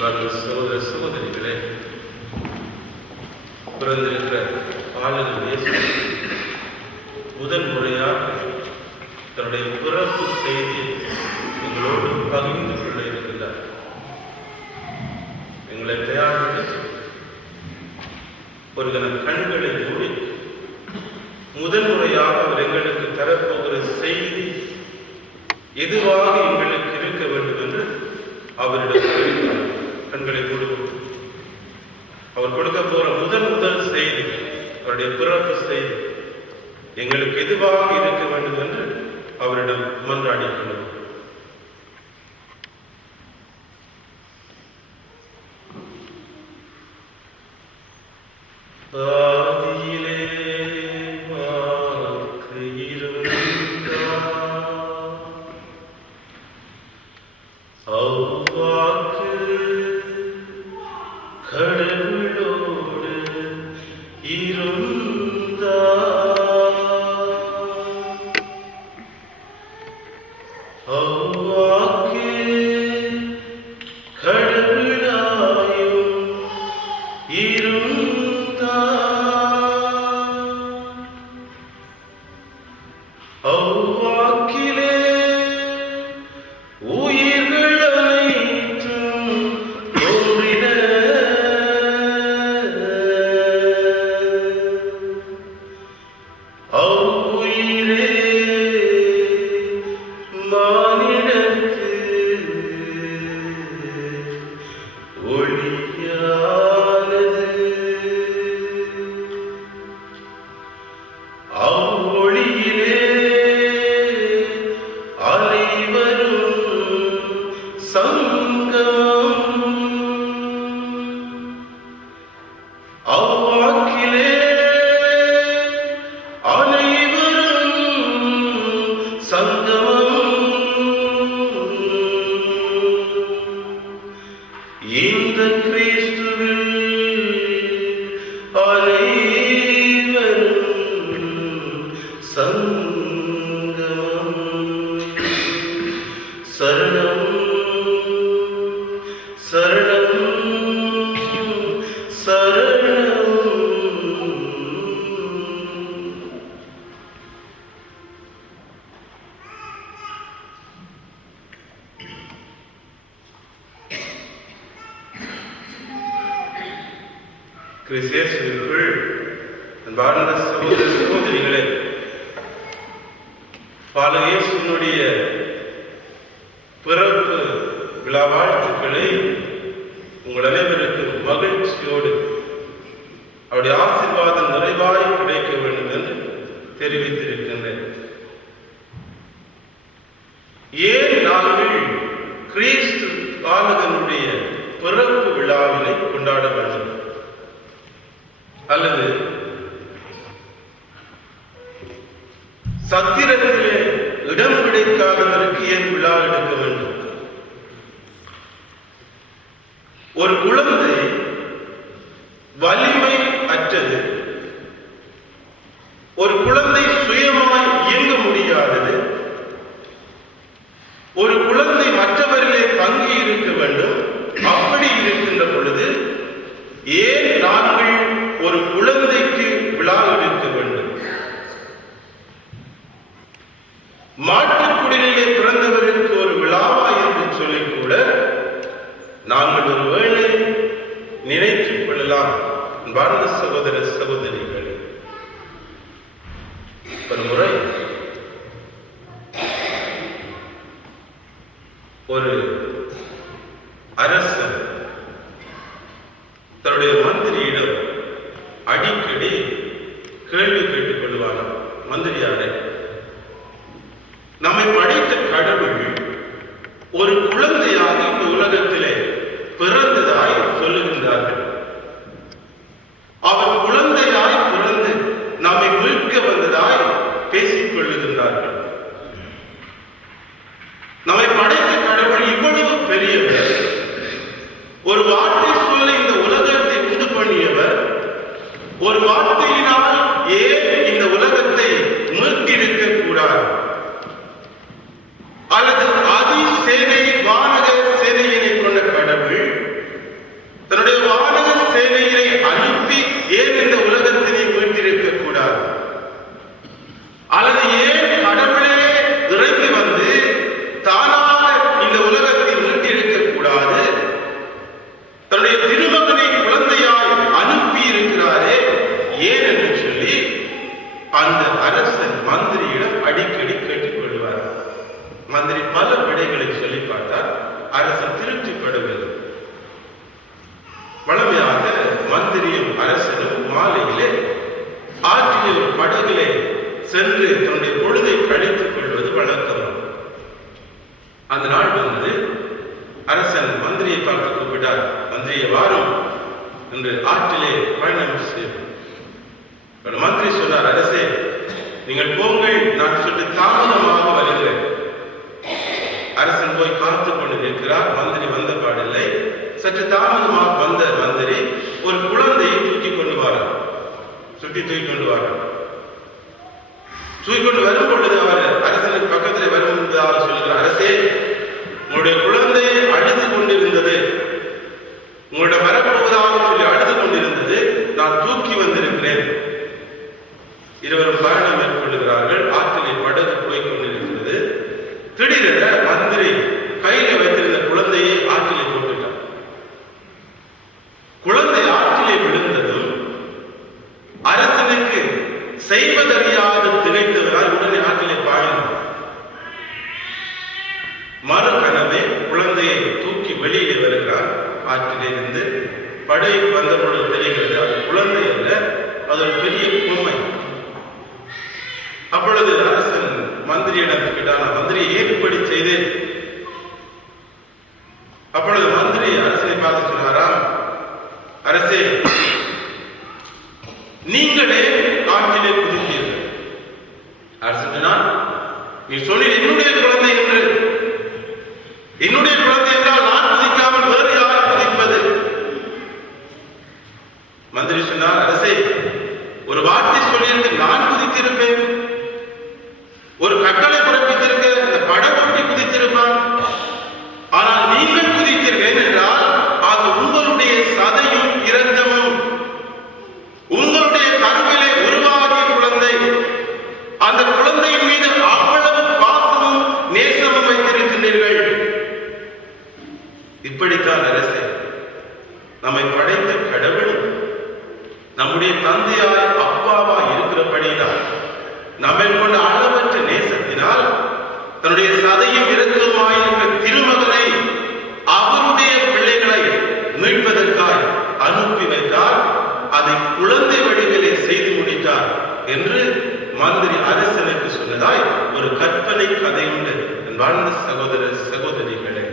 சகோதர சகோதரிகளே, பிறந்திருக்கிற ஆளுநர் இயேசு முதன் முறையாக தன்னுடைய பிறப்பு செய்தியை எங்களோடு பகிர்ந்து கொள்ள இருக்கிறார். எங்களை தயார்படுத்தி ஒரு கணம் கண்களை மூடி முதன் முறையாக அவர் எங்களுக்கு தரப்போகிற செய்தி எதுவாக எங்களுக்கு இருக்க வேண்டும் என்று அவரிடம் கண்களை மூடுவோம். அவர் கொடுக்க போற முதல் செய்தி, அவருடைய பிறப்பு செய்தி எங்களுக்கு எதுவாக இருக்க வேண்டும் என்று அவரிடம் மன்றாடிக்கொள்ளும். ஆதியிலே வாக்கு இருந்தார், அவ்வாக்கு கடவுளோடு இருந்தார், அவ்வாக்கு கடவுளாயும் அவ்வாக்கிலே உயிர்கள் அனைத்தும் தோன்றின, அவ்வுயிரே மானிடர்க்கு ஒளியானது, அவ்வொளியிலே அனைவரும் சங்கமம், அவ்வாக்கிலே அனைவரும் சங்கமம், இந்த கிறிஸ்துவில் அனைவரும் சங்கமம். சரணம் சரணம் சரணம். கிறிஸ்துவுக்குள் அன்பார்ந்த சகோதர சகோதரிகளே, இயேசுவினுடைய பிறப்பு விழா வாழ்த்துக்களை உங்கள் அனைவருக்கும் மகிழ்ச்சியோடு அவருடைய ஆசீர்வாதம் நிறைவாய் கிடைக்க வேண்டும் என்று தெரிவித்திருக்கின்றேன். ஏன் நாங்கள் கிறிஸ்து பாலகனுடைய பிறப்பு விழாவினை கொண்டாட வேண்டும்? அல்லது சத்திரத்திலே இடம் கிடைக்காதவருக்கு ஏன் விழா எடுக்க வேண்டும்? ஒரு குழந்தை வலிமை அற்றது, ஒரு குழந்தை சுயமாய் இயங்க முடியாதது, ஒரு குழந்தை மற்றவர்களே தங்கி இருக்க வேண்டும். அப்படி இருக்கின்ற பொழுது ஏன் நாங்கள் ஒரு குழந்தைக்கு விழா எடுக்க வேண்டும்? மாட்டுக்குடிலே பிறந்தவருக்கு ஒரு விழாவா என்று சொல்லிக் கூட நாங்கள் ஒரு வேளை நினைத்துக் கொள்ளலாம். அன்பார்ந்த சகோதர சகோதரிகளே, ஒரு முறை ஒரு அரசன் தன்னுடைய மந்திரியிடம் அடிக்கடி கேள்வி கேட்டுக் கொள்வாராம். மந்திரியாரே, நம்மை படைத்த கடவுள் ஒரு குழந்தையாக இந்த உலகத்திலே பிறந்ததாய் சொல்லுகின்றார்கள். அவர் குழந்தையாய் பிறந்து நம்மை மீட்க வந்ததாய் பேசிக் கொள்ளுகின்றார்கள். நம்மை படைத்த கடவுள் இவ்வளவு பெரியவர், ஒரு வார்த்தை சொல்ல இந்த உலகத்தை உண்டு பண்ணியவர், ஒரு வார்த்தையினால் ஏன் இந்த உலகத்தை மீட்டிருக்க கூடாது? அல்லது அதி சேனை வானக சேனையினை கொண்ட கடவுள் சென்று தன்னுடைய பொழுதை கழித்துக் கொள்வது வழக்கம். அந்த நாள் வந்தது. அரசன் மந்திரியை பார்த்து கூப்பிட்டார். மந்திரியை வாரும் என்று ஆற்றிலே பயணம் செய்யும். மந்திரி சொன்னார், அரசே நீங்கள் போங்கள், நான் சொல்லி தாமதமாக வருகிறேன். அரசன் போய் காத்து கொண்டு இருக்கிறார். மந்திரி வந்த பாடில்லை. சற்று தாமதமாக வந்த மந்திரி ஒரு குழந்தையை தூக்கி கொண்டு வாரார். சுட்டி தூக்கி கொண்டு வாரார். தூக்கி கொண்டு வரும் பொழுது அவர் அரசனுக்கு பக்கத்தில் வருவதாக சொல்கிறார், அரசே உங்களுடைய குழந்தை அழுது கொண்டிருந்தது, உங்களுடைய வரப்போவதாக சொல்லி அழுது கொண்டிருந்தது, நான் தூக்கி வந்திருக்கிறேன். இருவரும் பயணம் மேற்கொள்ளுகிறார்கள். ஆற்றிலே படகு போய் கொண்டிருக்கிறது. திடீரென மந்திரி கையில வைத்திருந்த குழந்தையை ஆற்றிலே போட்டுட்டார். குழந்தை ஆற்றிலே விழுந்ததும் அரசனுக்கு செய்வதறியாது திகைத்தவரால் உடனே ஆற்றிலே பாய்ந்தார். மறுகணமே குழந்தையை தூக்கி வெளியே வருகிறார். ஆற்றிலே இருந்து படகுக்கு வந்த பொழுது தெரிகிறது அது குழந்தை அல்ல, அது ஒரு பெரிய பொம்மை. அப்பொழுது அரசன் மந்திரியிடம் கேட்டார், மந்திரி ஏன் இப்படி செய்தேன்? அப்பொழுது மந்திரி அரசனை பார்த்து சொன்னாராம், அரசே நீங்களே ஆற்றிலே குதித்தீர்கள். அரசன் சொன்னார், நீ சொன்ன என்னுடைய குழந்தை என்று. என்னுடைய குழந்தை என்றால் நான் குதிக்காமல் வேறு யார் குதிப்பது? மந்திரி சொன்னார், அரசே ஒரு வார்த்தை சொல்லியிருக்கு, நான் குதித்திருப்பேன். ஒரு கட்டளை பிறப்பித்திருக்க இந்த படகோட்டி குதித்திருப்பான். ஆனால் நீங்கள் குதித்தீர்கள் என்றால் அது உங்களுடைய சதையும் இரத்தமும், உங்களுடைய கருவிலே உருவாகிய குழந்தை. அந்த குழந்தையின் மீது அவ்வளவு பாசமும் நேசமும் வைத்திருக்கின்றீர்கள். இப்படித்தான் அரசே நம்மை படைத்த கடவுள் நம்முடைய தந்தையாய் அப்பாவாய் இருக்கிறபடிதான் நம்மை கொண்ட அளவற்ற நேசத்தினால் தன்னுடைய சதையும் இரக்கமாயிருக்கிற திருமகனை அவருடைய பிள்ளைகளை மீட்பதற்காக அனுப்பி வைத்தார். அதை குழந்தை வடிவிலே செய்து முடித்தார் என்று மந்திரி அரசனுக்கு சொன்னதாய் ஒரு கற்பனை கதை உண்டு. வாழ்ந்த சகோதர சகோதரிகளே,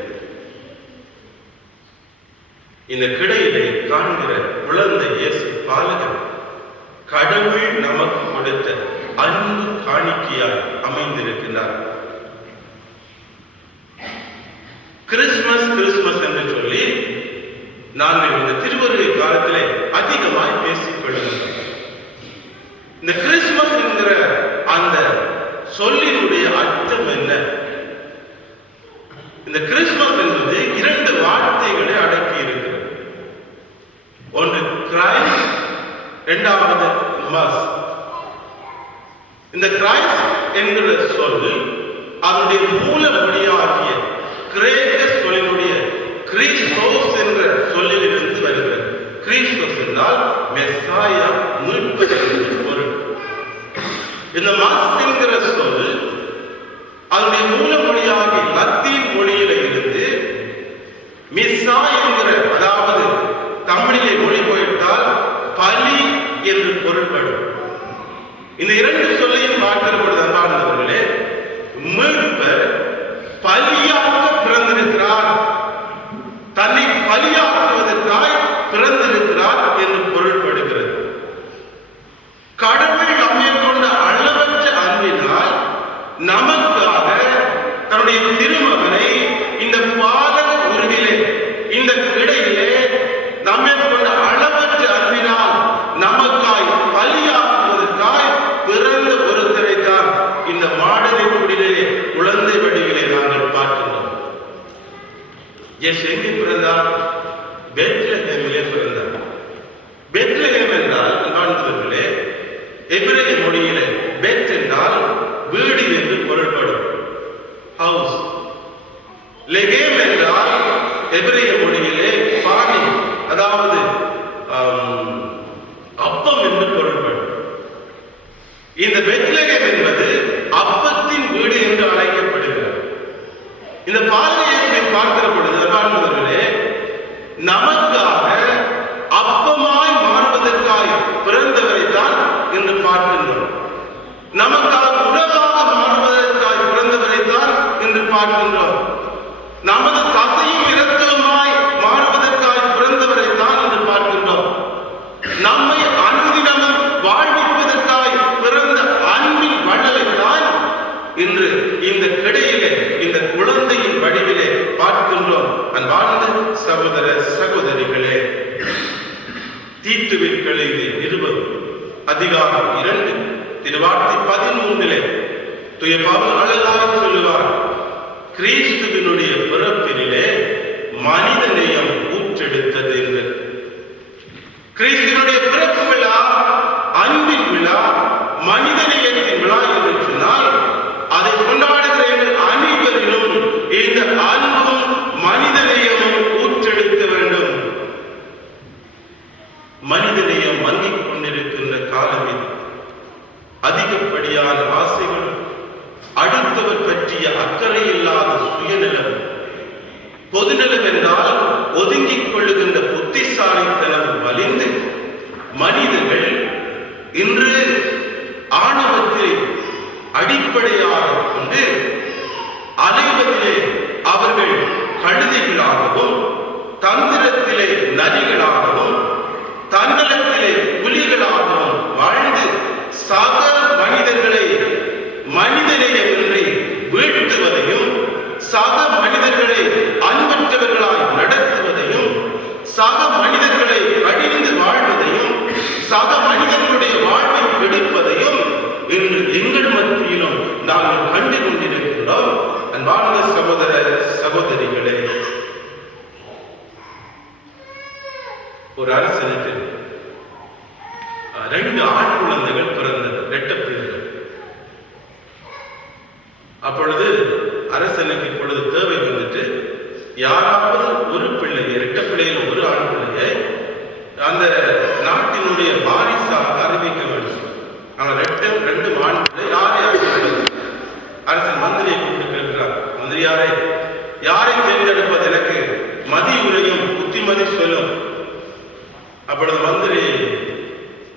இந்த கிடையிலே காண்கிற குழந்தை இயேசு பாலகன் கடவுள் நமக்கு கொடுத்த அன்பு காணிக்கையால் அமைந்திருக்கிறார். கிறிஸ்துமஸ் கிறிஸ்துமஸ் என்று சொல்லி நாங்கள் இந்த திருவருகை காலத்திலே அதிகமாய் பேசிக் கொள்கிறோம். இந்த கிறிஸ்துமஸ் என்கிற அந்த சொல்லினுடைய அர்த்தம் என்ன? இந்த கிறிஸ்துமஸ் என்பது இரண்டு வார்த்தைகளை அடக்கி இருக்கிறது. ஒன்று கிரைஸ்ட், இரண்டாவது மஸ். இந்த கிரைஸ்ட் என்கிற சொல் அதனுடைய மூல மொழியாகிய கிரேக்க சொல்லினுடைய கிறிஸ்தோஸ் என்ற சொல்லில் இருந்து வருகிறது. கிறிஸ்தோஸ் என்றால் மெஸ்ஸாயா, மீட்பர் என்று பொருள். இந்த மஸ் என்கிற சொல் அதனுடைய மூல மொழியாகிய லத்தீன் மொழியில இருந்து மிஸ்ஸா என்கிற, அதாவது தமிழிலே மொழி போயிட்டால் பலி என்று பொருள்படும். இந்த இரண்டு சொல்லையும் பார்க்கிற பொழுது அன்பார்ந்தவர்களே, மீட்பர் பலியாக பிறந்திருக்கிறார், தன்னை பலியாக்குவதற்காய் பிறந்திருக்கிறார் என்று பொருள்படுகிறது. கடவுள் நம்மை கொண்ட அளவற்ற அன்பினால் நமக்காக தன்னுடைய திருமகனை இந்த பாலக உருவிலே, இந்த கிடையிலே நம்மை கொண்ட அளவற்ற அன்பினால் நமக்காய் பலியாக்குவதற்காய் பிறந்த ஒருத்தரை தான் இந்த மாடலை குடிலே குழந்தை வடிவிலே நாங்கள் பார்க்கின்றோம். இயேசு எங்கே பிறந்தார்? பெத்லகேமிலே பிறந்தார். பெத்லகேம் என்றால் அன்பார்ந்தவர்களே, எபிரேய மொழியிலே பெத் என்றால் வீடு என்று பொருள்படும், ஹவுஸ். லெகேம் என்றால் எபிரேய மொழியிலே பானை, அதாவது அப்பம் என்று பொருள்படும். இந்த பெத்லகேம் என்பது அப்பத்தின் வீடு என்று அழைக்கப்படுகிறது. இந்த பாலையை பார்க்கிற பொழுது அன்பார்ந்தவர்களே, நமக்காக அப்பமாய் மாறுவதற்காக பிறந்தவரை தான் என்று பார்க்கின்றோம். நமக்காக தீத்துவிற்கு எழுதிய நிருபம் அதிகாரம் 2 திருவார்த்தை 13 தூய பவுல் அழகாக சொல்லுவார், கிறிஸ்துவினுடைய பிறப்பினிலே மனித நேயம் ஊற்றெடுத்தது என்று. கிறிஸ்துவினுடைய பிறப்பு விழா அன்பின் விழா, மனித நேயத்தின் விழா என்று சொன்னால், அதை கொண்டாடுகிற எங்கள் அனைவரிலும் இந்த அன்பும் மனித நேயமும் ஊற்றெடுக்க வேண்டும். மனித நேயம் மங்கிக் கொண்டிருக்கின்ற காலம் இது. அதிகப்படியான ஆசைகள், அடுத்தவர் பற்றிய அக்கறை இல்லாத சுயநலம், பொதுநலம் என்றால் ஒதுங்கிக் கொள்ளுகின்ற புத்திசாலித்தனம் வலிந்து மனிதர்கள் இன்று ஆணவத்தை அடிப்படையாக கொண்டு அலைவதிலே அவர்கள் கழுதைகளாகவும், தந்திரத்திலே நரிகளாகவும், தன்னலத்திலே புலிகளாகவும் வாழ்ந்து சக மனிதர்களை மனிதநேயமின்றி வீழ்த்துவதையும், சக மனிதர்களை அன்பற்றவர்களாய் நடத்துவதையும், சக மனிதர்களை அழிந்து வாழ்வதையும், சக மனிதர்களுடைய வாழ்வை கெடுப்பதையும் இன்று எங்கள் மத்தியிலும் நாங்கள் கண்டு கொண்டிருக்கின்றோம். அன்பார்ந்த சகோதர சகோதரிகளே, ஒரு அரசனுக்கு 2 ஆண் குழந்தைகள் பிறந்தது, 2 பிள்ளைகள். அப்பொழுது அரசனுக்கு இப்பொழுது தேவை வந்துட்டு, யாராவது ஒரு பிள்ளையை, 2 பிள்ளைகள் ஒரு ஆண் பிள்ளையை அந்த நாட்டினுடைய வாரிசாக அறிவிக்க வேண்டும். ஆனால் 2 ஆண் பிள்ளை யாரை அரசன் மந்திரியை கூப்பிட்டு கேட்கிறார், மந்திரியாரே, யாரை தேர்ந்தெடுப்பது, எனக்கு மதி உரையும் புத்திமதி சொல்லும். அப்பொழுது மந்திரி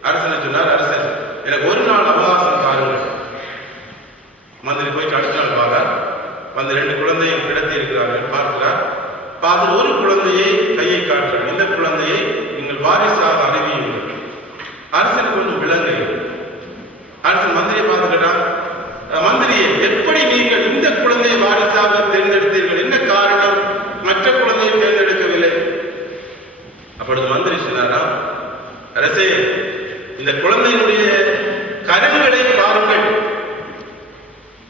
அரசனை சொன்னார், அரசன் எனக்கு ஒரு நாள் அவகாசம் தாருங்கள். மந்திரி போயிட்டு அடுத்த நாள் வாரார். வந்து 2 குழந்தையும் கிடத்தி இருக்கிறார்கள் பார்க்கிறார். பார்த்து ஒரு குழந்தையை கையை காட்டுறார், இந்த குழந்தையை நீங்கள் வாரிசாக அறிவியுங்கள். அரசனுக்கு ஒன்றும் விளங்கை. அரசன் மந்திரியை பார்த்துக்கிட்டார், மந்திரியை, எப்படி நீங்கள் இந்த குழந்தையை வாரிசாக தேர்ந்தெடுத்தீர்கள், என்ன காரணம், மற்ற குழந்தையை தேர்ந்தெடுக்கவில்லை? அப்பொழுது மந்திரி சொன்னாரா, அரசே, இந்த குழந்தையினுடைய கரங்களை பாருங்கள்.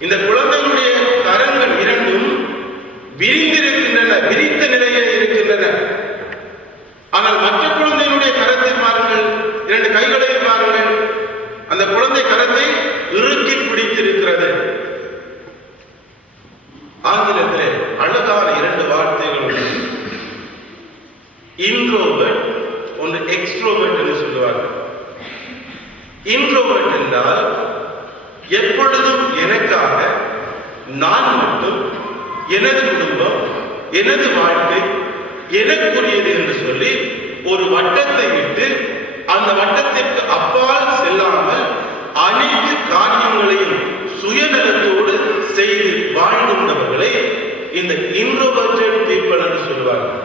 இந்த குழந்தையினுடைய கரங்கள் 2ம் விரிந்திருக்கின்றன, விரித்த நிலையில் இருக்கின்றன. ஆனால் மற்ற குழந்தையினுடைய கரத்தை பாருங்கள், 2 கைகளையும் பாருங்கள், அந்த குழந்தை கரத்தை இறுக்கி பிடித்திருக்கிறது. ஆங்கிலத்திலே அழகான 2 வார்த்தைகள் உள்ளன. இன்ட்ரோவர்ட், ஒன்று எக்ஸ்ட்ரோவர்ட் என்று சொல்லுவார்கள். இன்ட்ரோவர்ட் என்றால் எப்பொழுதும் எனக்காக, நான் மட்டும், எனது குடும்பம், எனது வாழ்க்கை, எனக்குரியது என்று சொல்லி ஒரு வட்டத்தை விட்டு அந்த வட்டத்திற்கு அப்பால் செல்லாமல் அனைத்து காரியங்களையும் சுயநலத்தோடு செய்து வாழ்கின்றவர்களை இந்த இன்ட்ரோவர்ட்டட் பீப்பிள் என்று சொல்வார்கள்.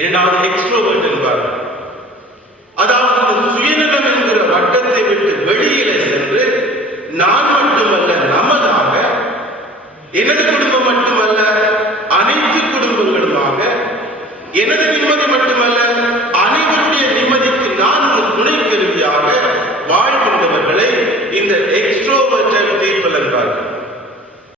இரண்டாவது எக்ஸ்ட்ரோவர்ட் என்பார்கள். அதாவது சுயநலம் என்கிற வட்டத்தை விட்டு வெளியிலே சென்று, நான் மட்டுமல்ல, நமதாக, எனது குடும்பம் மட்டுமல்ல, அனைத்து குடும்பங்களுமாக, எனது